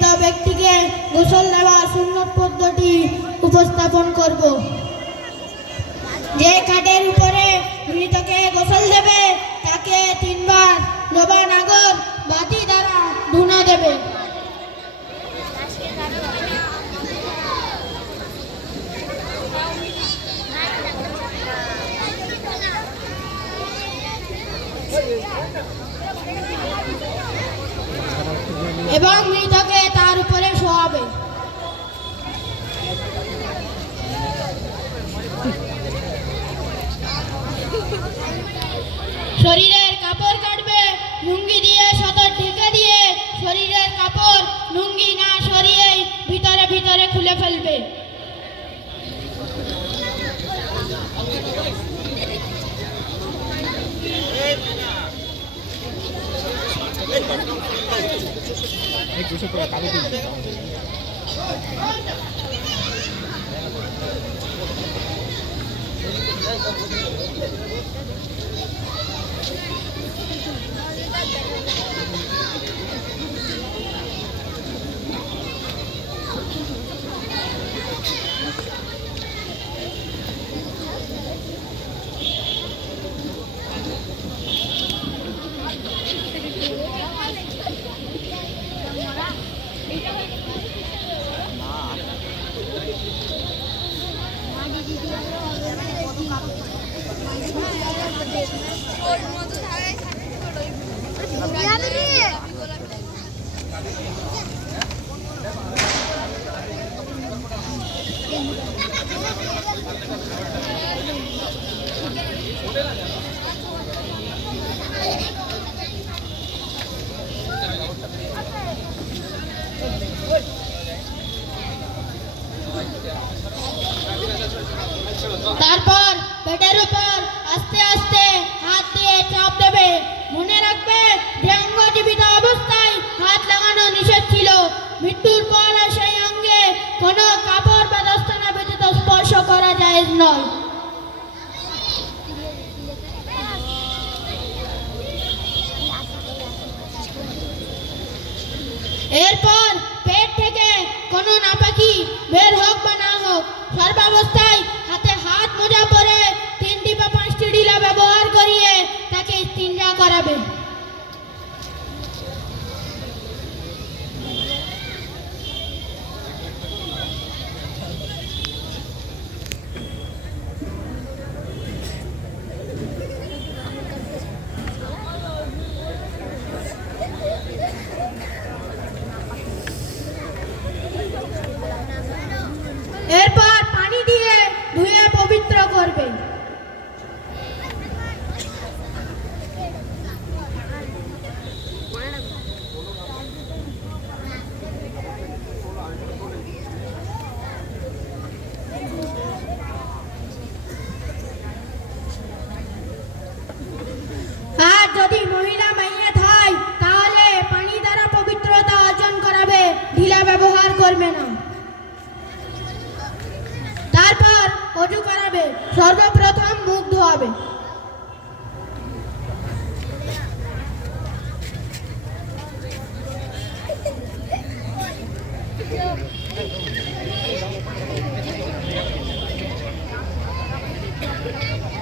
মৃত ব্যক্তিকে গোসল দেওয়া সুন্নত পদ্ধতি উপস্থাপন করব। যে খাটের উপরে মৃতকে গোসল দেবে তাকে 3 বার লোবা নাগর বাতি দ্বারা ধুনা দেবে। এবং মৃতকে তার উপরে শোয়াবে। শরীরের কাপড় কাটবে লুঙ্গি দিয়ে সতর ঢেকে দিয়ে শরীরের কাপড় লুঙ্গি না সরিয়েই ভিতরে ভিতরে খুলে ফেলবে। তারপর পেটের উপর আস্তে আস্তে হাত দিয়ে চাপ দেবে। মনে রাখবে যে অঙ্গ জীবিত অবস্থায় হাত লাগানো নিষেধ ছিল। মৃত্যুর পর সেই অঙ্গে কোনো কাপড় বা দস্তানা ব্যতীত স্পর্শ করা জায়েজ নয়। এরপর পেট থেকে কোনো নাপাকি বের হোক বা না হোক সর্বাবস্থায় হাতে হাত মোজা পরে 3টি বা 5টি ঢিলা ব্যবহার করিয়ে তাকে ইস্তিনজা করাবে। এরপর পানি দিয়ে ধুয়ে পবিত্র করবে। আর যদি মহিলা মাইয়াত হয় তাহলে পানি দ্বারা পবিত্রতা অর্জন করাবে, ঢিলা ব্যবহার করবে না। তারপর ওযু করাবে। সর্বপ্রথম মুখ ধোয়াবে।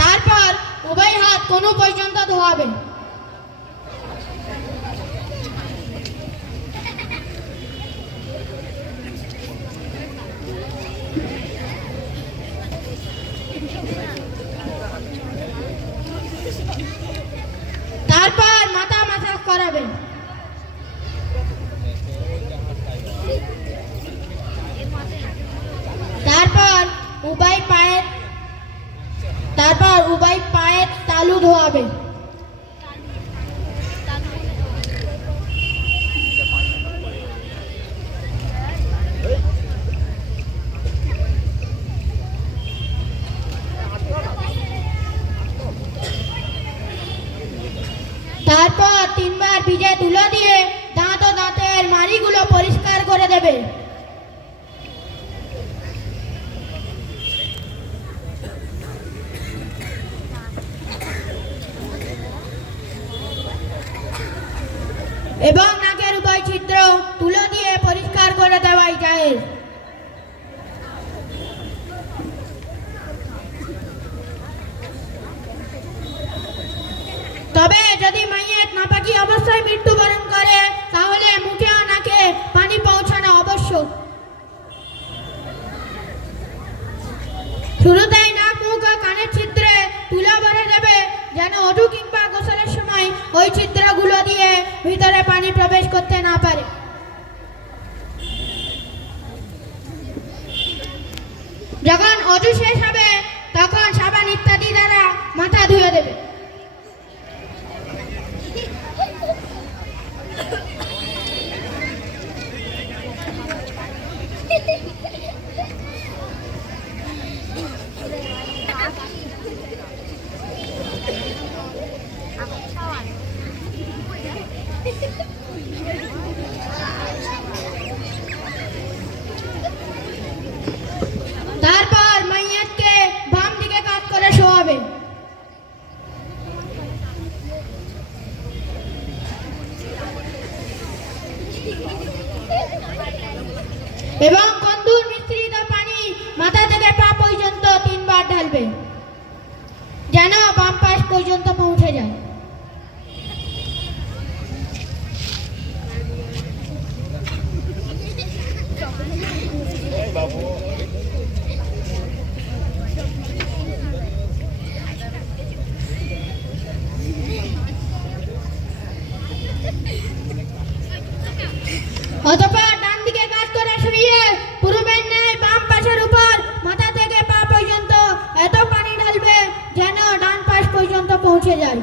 তারপর উভয় হাত কোন পর্যন্ত ধোয়াবে। তারপর মাথা মাসাজ করাবে। তারপর উভয় পায়ের তালু ধোয়াবে। তারপর 3 বার ভিজে তুলো দিয়ে দাঁত ও দাঁতের মাড়িগুলো পরিষ্কার করে দেবে। জায়েজ। তবে যদি মাইয়াত নাপাকি অবস্থায় মৃত্যুবরণ করে তাহলে মুখে ও নাকে পানি পৌঁছানো আবশ্যক। শুরুতেই নাক, মুখ ও কানের ছিদ্রে তুলা ভরে দেবে, যেন ওযু কিংবা গোসলের সময় ওই ছিদ্রগুলো দিয়ে ভিতরে পানি প্রবেশ করতে না পারে। যখন ওযু শেষ হবে তখন সাবান ইত্যাদি দ্বারা মাথা ধুয়ে দেবে। তারপর মাইয়াতকে বাম দিকে কাত করে শোয়াবে এবং কন্দুর মিশ্রিত পানি মাথা থেকে পা পর্যন্ত 3 বার ঢালবে, যেন বাম পাশ পর্যন্ত পৌঁছে যায়। অতঃপর ডান দিকে কাত করে শুয়ে পূর্বের ন্যায় বাম পাশের উপর মাথা থেকে পা পর্যন্ত এত পানি ঢালবে যেন ডান পাশ পর্যন্ত পৌঁছে যায়।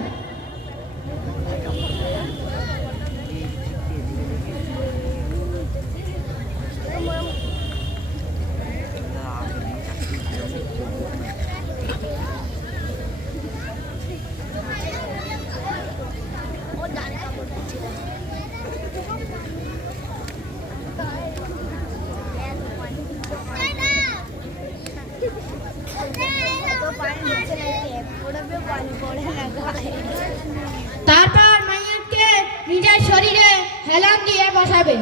তারপর মাইয়াতকে নিজের শরীরে হেলান দিয়ে বসাবে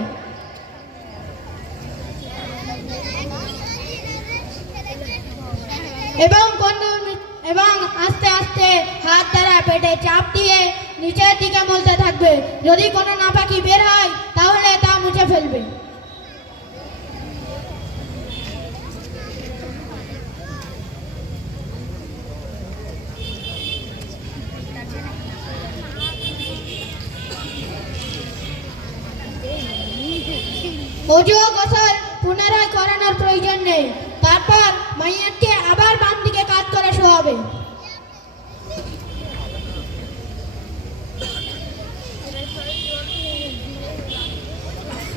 এবং আস্তে আস্তে হাত দ্বারা পেটে চাপ দিয়ে নিচের দিকে মলতে থাকবে। যদি কোনো নাপাকি বের হয় তাহলে তা মুছে ফেলবে। ওযু ও গোসল পুনরায় করানোর প্রয়োজন নেই। তারপর মাইয়াতকে আবার বাম দিকে কাত করে শোয়াবে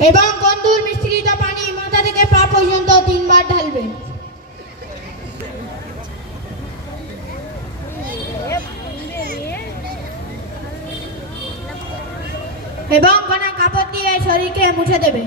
এবং কন্দুর মিশ্রিত পানি মাথা থেকে পা পর্যন্ত 3 বার ঢালবে এবং কোনো কাপড় দিয়ে শরীরকে মুছে দেবে।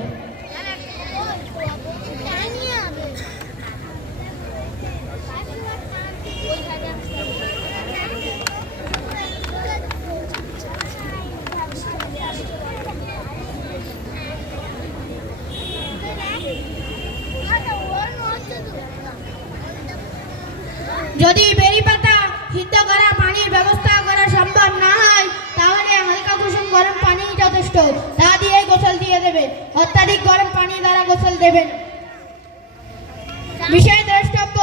যদি বেরি পাতা সিদ্ধ করা পানির ব্যবস্থা করা সম্ভব না হয় তাহলে হালকা কুসুম গরম পানি যথেষ্ট, তা দিয়ে গোসল দিয়ে দেবে। অত্যাধিক গরম পানি দ্বারা গোসল দেবেন। বিশেষ দ্রষ্টব্য,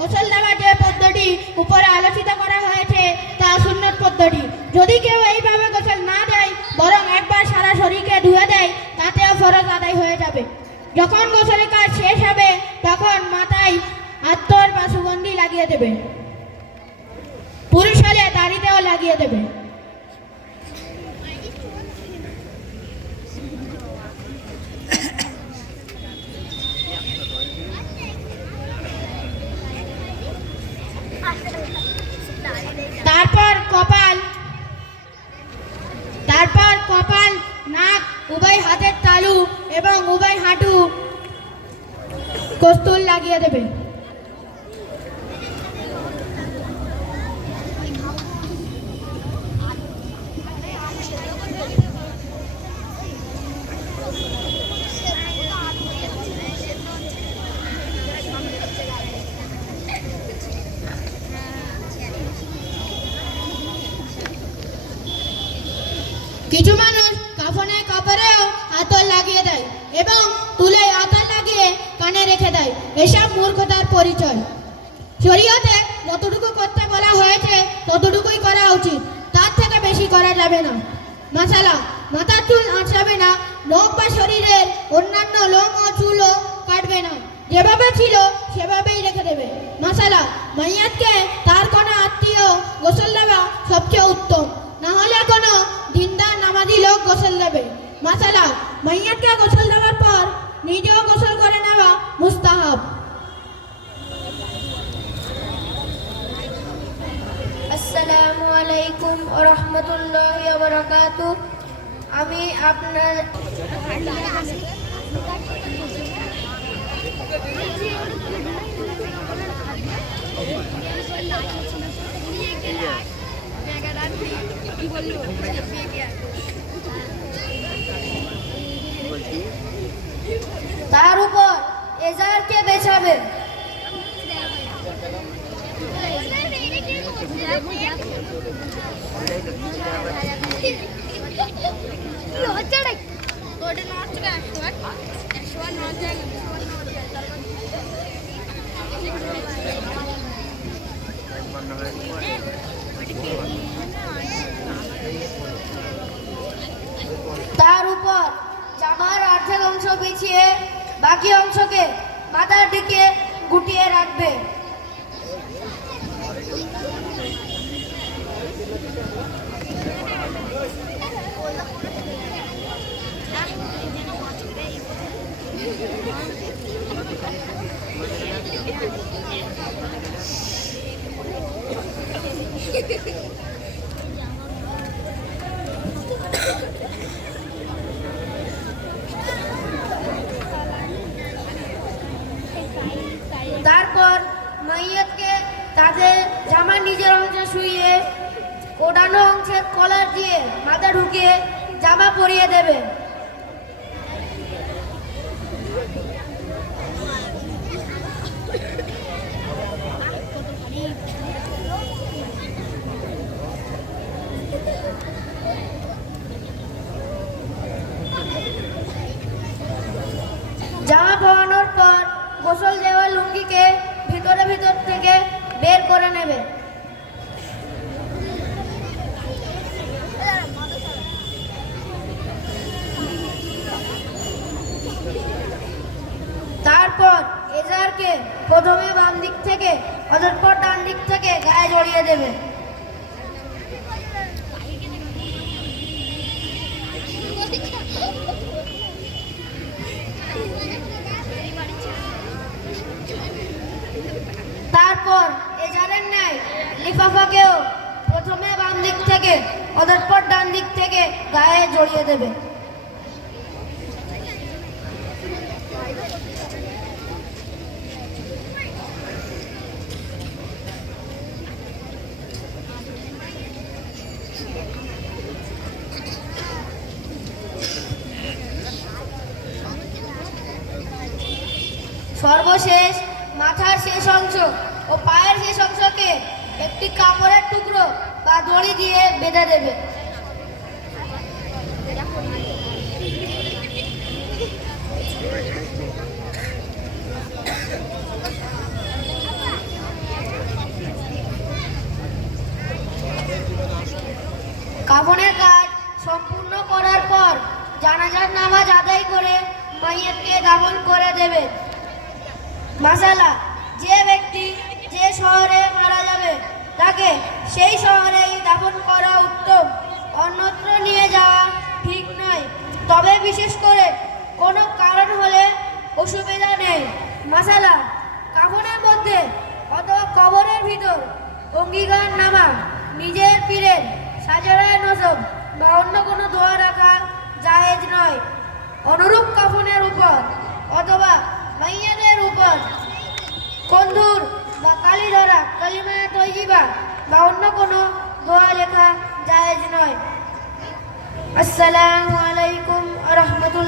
গোসল দেওয়ার যে পদ্ধতি উপরে আলোচিত করা হয়েছে তা সুন্নত পদ্ধতি। যদি কেউ এইভাবে গোসল না দেয় বরং একবার সারা শরীরকে ধুয়ে দেয় তাতেও ফরজ আদায় হয়ে যাবে। যখন গোসলের কাজ শেষ হবে তখন মাথায় আতর বা সুগন্ধি লাগিয়ে দেবে। পুরুষ হলে দাড়িতেও লাগিয়ে দেবে। তারপর কপাল, নাক, উভয় হাতের তালু এবং উভয় হাঁটু কস্তুর লাগিয়ে দেবে। এবং তুলে আতা লাগিয়ে কানে রেখে দেয়। এসব মূর্খতার পরিচয়। শরীয়তে যতটুকু করতে বলা হয়েছে ততটুকুই করা উচিত, তার থেকে বেশি করা যাবে না। মাসালা, মাথার চুল আঁচড়াবে না, নখ বা শরীরের অন্যান্য লোম ও চুলও কাটবে না, যেভাবে ছিল সেভাবেই রেখে দেবে। মাসালা, মাইয়াতকে তার কোনো আত্মীয় গোসল দেওয়া সবচেয়ে উত্তম, না হলে কোনো দিনদার নামাজি লোক গোসল দেবে। মাসালা, মাইয়াতকে গোসল দেওয়ার পর নিজেও গোসল করে নেওয়া মুস্তাহাব। আসসালামু আলাইকুম ওয়া রাহমাতুল্লাহি ওয়া বারাকাতুহু। আমি আপনার তার উপর এজারকে বেছাবে। তার উপর জামার অর্ধেক অংশ বিছিয়ে বাকি অংশকে মাথার দিকে গুটিয়ে রাখবে। তারপর মাইয়াতকে তাদের জামার নিজের অংশে শুইয়ে ওড়ানো অংশের কলার দিয়ে মাথা ঢুকিয়ে জামা পরিয়ে দেবে। জামা পরানোর পর গোসল দেওয়া লুঙ্গিকে ভিতর থেকে বের করে নেবে। তারপর এজারকে প্রথমে বাম দিক থেকে অতঃপর ডান দিক থেকে গায়ে জড়িয়ে দেবে। তারপর এজারের ন্যায় লিফাফাকেও প্রথমে বাম দিক থেকে অতঃপর ডান দিক থেকে গায়ে জড়িয়ে দেবে। সর্বশেষ মাথার শেষ অংশ ও পায়ের শেষ অংশকে একটি কাপড়ের টুকরো বা দড়ি দিয়ে বেঁধে দেবে। কাফনের কাজ সম্পূর্ণ করার পর জানাজার নামাজ আদায় করে মাইয়াতকে দাফন করে দেবে। মাসালা, যে ব্যক্তি যে শহরে মারা যাবে তাকে সেই শহরেই দাফন করা উত্তম, অন্যত্র নিয়ে যাওয়া ঠিক নয়। তবে বিশেষ করে কোনো কারণ হলে অসুবিধা নেই। মাসালা, কাফনের মধ্যে অথবা কবরের ভিতর অঙ্গীকার নামা, নিজের পীরের সাজারায় নজম বা অন্য কোনো দোয়া রাখা জায়েজ নয়। অনুরূপ কাফনের উপর অথবা মাইয়াদের উপর কন্ধুর বা কালি ধরা কালিমায়ে তয়্যিবা বা অন্য কোনো দোয়া লেখা জায়েজ নয়। আসসালামু আলাইকুম ওয়া রাহমাতুল্লাহ।